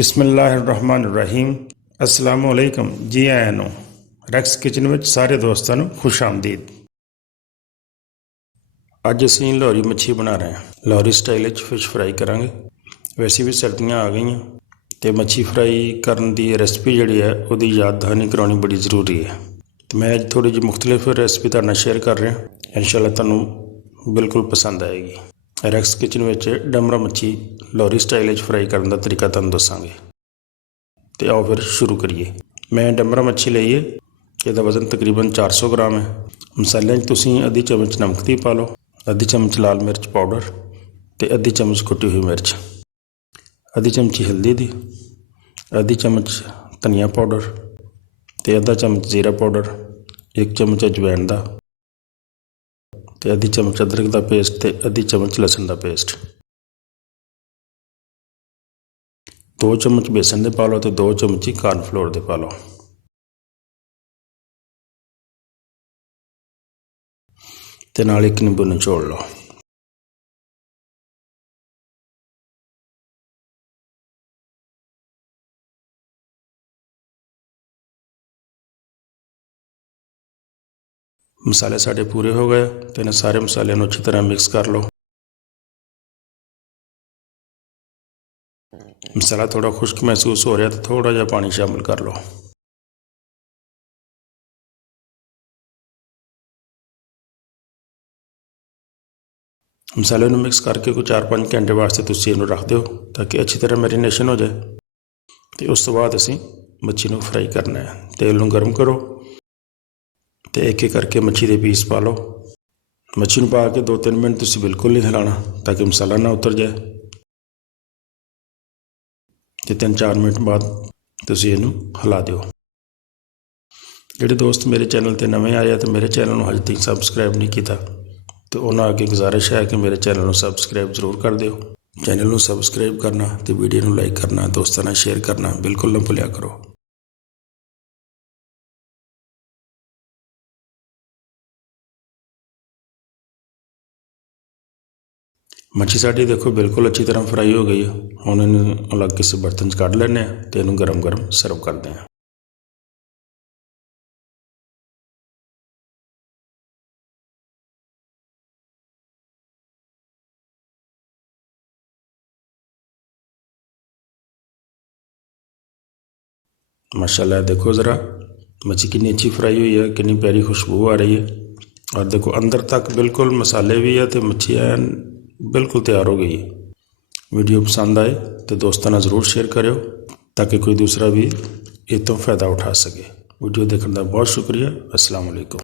बिस्मिल्लाहिर्रहमानिर्रहीम अस्सलाम वालेकुम जी आयां नूं रैक्स किचन में सारे दोस्तों नूं खुश आमदीद। अज असीं लाहौरी मच्छी बना रहे हैं। Lahori style which fish fry करांगे। वैसे भी सर्दियां आ गई तो मच्छी फ्राई करन दी रेसिपी जिहड़ी है उहदी याद दहानी कराउणी बड़ी जरूरी है। तो मैं अज थोड़ी जी मुख्तलिफ रेसिपी तुहाडे नाल शेयर कर रहा, इंशाअल्लाह तुहानूं बिल्कुल पसंद आएगी। रैक्स किचन में डमरा मच्छी लाहौरी स्टाइल विच फ्राई करने का तरीका तुहानूं दसांगे। तो आओ फिर शुरू करिए। मैं डमरा मच्छी लई है, इसका वजन तकरीबन 400 ग्राम है। मसालों तुसीं आधी चम्मच नमक दी पा लो, आधी चम्मच लाल मिर्च पाउडर तो आधी चम्मच कुटी हुई मिर्च, आधी चमची हल्दी दी, आधी चम्मच धनिया पाउडर तो आधा चम्मच जीरा पाउडर, 1 चम्मच अजवैन का तो आधी चम्मच अदरक का पेस्ट तो आधी चम्मच लसन का पेस्ट, 2 चम्मच बेसन के पा लो तो 2 चम्मच ही कॉर्नफ्लोर के पा लो। तो नाल 1 नींबू निचोड़ लो। मसाले साढ़े पूरे हो गए तो इन्हें सारे मसाले अच्छी तरह मिक्स कर लो। मसाला थोड़ा खुश्क महसूस हो रहा तो थोड़ा जहा पानी शामिल कर लो। मसाले में मिक्स करके कोई 4-5 घंटे वास्ते तुसीं इहनूं रख दो ताकि अच्छी तरह मैरीनेशन हो जाए। तो उस तो बाद असीं मच्छी नूं फ्राई करना है। तेल नूं गर्म करो तो एक एक करके मच्छी के पीस पा लो। मच्छी नूं पा के 2-3 मिनट तुसीं बिल्कुल नहीं हिलाना ताकि मसाला ना उतर जाए। तो 3-4 मिनट बाद तुसीं इहनूं हिला दिओ। जिहड़े दोस्त मेरे चैनल पर नवे आए तो मेरे चैनल को अजे तक सबसक्राइब नहीं किया तो उन्होंने अगे गुजारिश है कि मेरे चैनल को सबसक्राइब जरूर कर दिओ। चैनल को सबसक्राइब करना तो वीडियो को लाइक करना, दोस्तों ने शेयर करना बिल्कुल ना भुलिया करो। मच्छी साड़ी देखो बिल्कुल अच्छी तरह फ्राई हो गई है। हुण इन्हूं अलग किसी बर्तन कढ़ लैने तो इन्हूं गरम गरम सर्व करते हैं। माशाल्लाह देखो ज़रा मच्छी कितनी अच्छी फ्राई हुई है, कितनी प्यारी खुशबू आ रही है। और देखो अंदर तक बिल्कुल मसाले भी है तो मच्छी बिल्कुल तैयार हो गई है। वीडियो पसंद आए तो दोस्तों ने ज़रूर शेयर करो ताकि कोई दूसरा भी इस तो फ़ायदा उठा सके। वीडियो देखने का बहुत शुक्रिया। अस्सलाम वालेकुम।